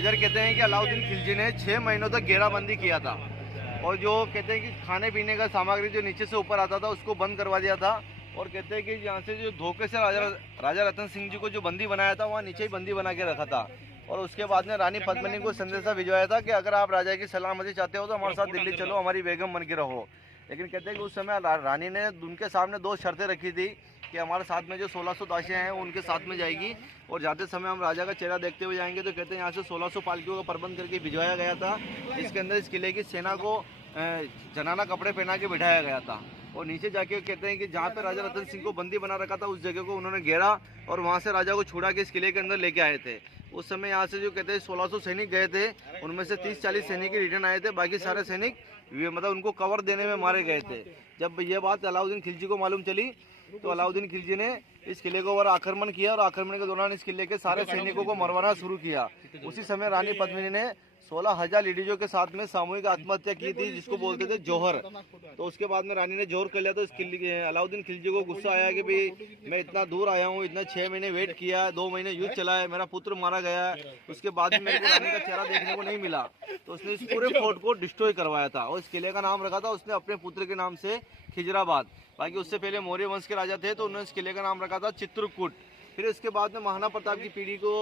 इधर कहते हैं कि अलाउद्दीन खिलजी ने 6 महीनों तक घेराबंदी किया था और जो कहते हैं कि खाने पीने का सामग्री जो नीचे से ऊपर आता था उसको बंद करवा दिया था। और कहते हैं कि यहाँ से जो धोखे से राजा रतन सिंह जी को जो बंदी बनाया था वहाँ नीचे ही बंदी बना के रखा था। और उसके बाद में रानी पद्मिनी को संदेशा भिजवाया था कि अगर आप राजा की सलामती चाहते हो तो हमारे साथ दिल्ली चलो, हमारी बेगम बन के रहो। लेकिन कहते हैं कि उस समय रानी ने उनके सामने 2 शर्तें रखी थी कि हमारे साथ में जो 1600 दासियाँ हैं वो उनके साथ में जाएगी और जाते समय हम राजा का चेहरा देखते हुए जाएंगे। तो कहते हैं यहाँ से 1600 पालकियों का प्रबंध करके भिजवाया गया था, जिसके अंदर इस किले की सेना को जनाना कपड़े पहना के बिठाया गया था। और नीचे जाके कहते हैं कि जहाँ पे राजा रतन सिंह को बंदी बना रखा था उस जगह को उन्होंने घेरा और वहाँ से राजा को छुड़ा के इस किले के अंदर लेके आए थे। उस समय यहाँ से जो कहते हैं 1600 सैनिक गए थे, उनमें से 30-40 सैनिक रिटर्न आए थे, बाकी सारे सैनिक मतलब उनको कवर देने में मारे गए थे। जब ये बात अलाउद्दीन खिलजी को मालूम चली तो अलाउद्दीन खिलजी ने इस किले को और आक्रमण किया और आक्रमण के दौरान इस किले के सारे सैनिकों को मरवाना शुरू किया। उसी समय रानी पद्मिनी ने 16,000 लेडीजों के साथ में सामूहिक आत्महत्या की थी, जिसको बोलते थे जौहर। तो उसके बाद में रानी ने जोहर कर लिया। तो इस किले अलाउद्दीन खिलजी को गुस्सा आया कि भाई मैं इतना दूर आया हूँ, इतना 6 महीने वेट किया, 2 महीने युद्ध चला है, मेरा पुत्र मारा गया है, उसके बाद भी मेरे को रानी का चेहरा देखने को नहीं मिला। तो उसने इस पूरे फोर्ट को डिस्ट्रॉय करवाया था और इस किले का नाम रखा था उसने अपने पुत्र के नाम से खिजराबाद। बाकी उससे पहले मौर्य वंश के राजा थे तो उन्होंने इस किले का नाम रखा था चित्रकूट। फिर इसके बाद में महाराणा प्रताप की पीढ़ी को